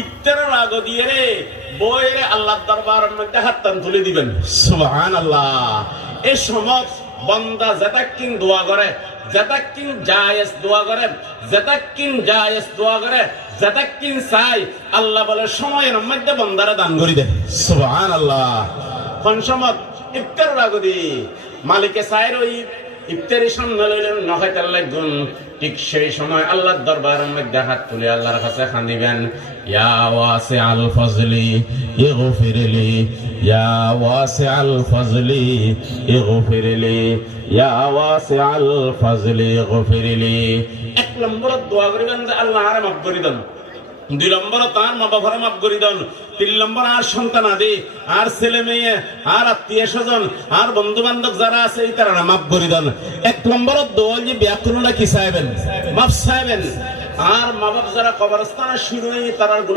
ইফতারের আগে দিয়ে রে বইরে আল্লাহর দরবারের মধ্যে হাত টান তুলে দিবেন। সুবহানাল্লাহ। এই সময় বান্দা যেটাকিন দোয়া করে, যেটাকিন জায়েজ দোয়া করে, যেটাকিন জায়েজ দোয়া করে, যেটাকিন চাই আল্লাহ বলে সময়ের মধ্যে বান্দারা দান করে দেয়। সুবহানাল্লাহ। কোন সময় ইফতারের আগে দিয়ে মালিকে চাই ওই ইফতারি সামনে লইলেন নখাইতে লাগুন, ঠিক সেই সময় আল্লাহর দরবারের মধ্যে হাত তুলে আল্লাহর কাছে কাঁদিবেন, ইয়া ওয়াসিআল ফাজলি ইগফিরলি, ইয়া ওয়াসিআল ফাজলি ইগফিরলি, ইয়া ওয়াসিআল ফাজলি ইগফিরলি। এক নম্বর দোয়া করিবেন যে আল্লাহ আরে মাফ করে দেন, দুই নম্বর তার মা বাবারে মাফ করে দেন, তিন নম্বর আর সন্তান আদি আর ছেলে মেয়ে আর আত্মীয় স্বজন আর বন্ধু বান্ধব যারা আছে এই তারা মাফ করে দেন। এক নম্বর দোয়া যে ব্যাকুলটা কি চাইবেন, মাফ চাইবেন। আর মা বাপ যারা কবরস্থানে শুরু তারা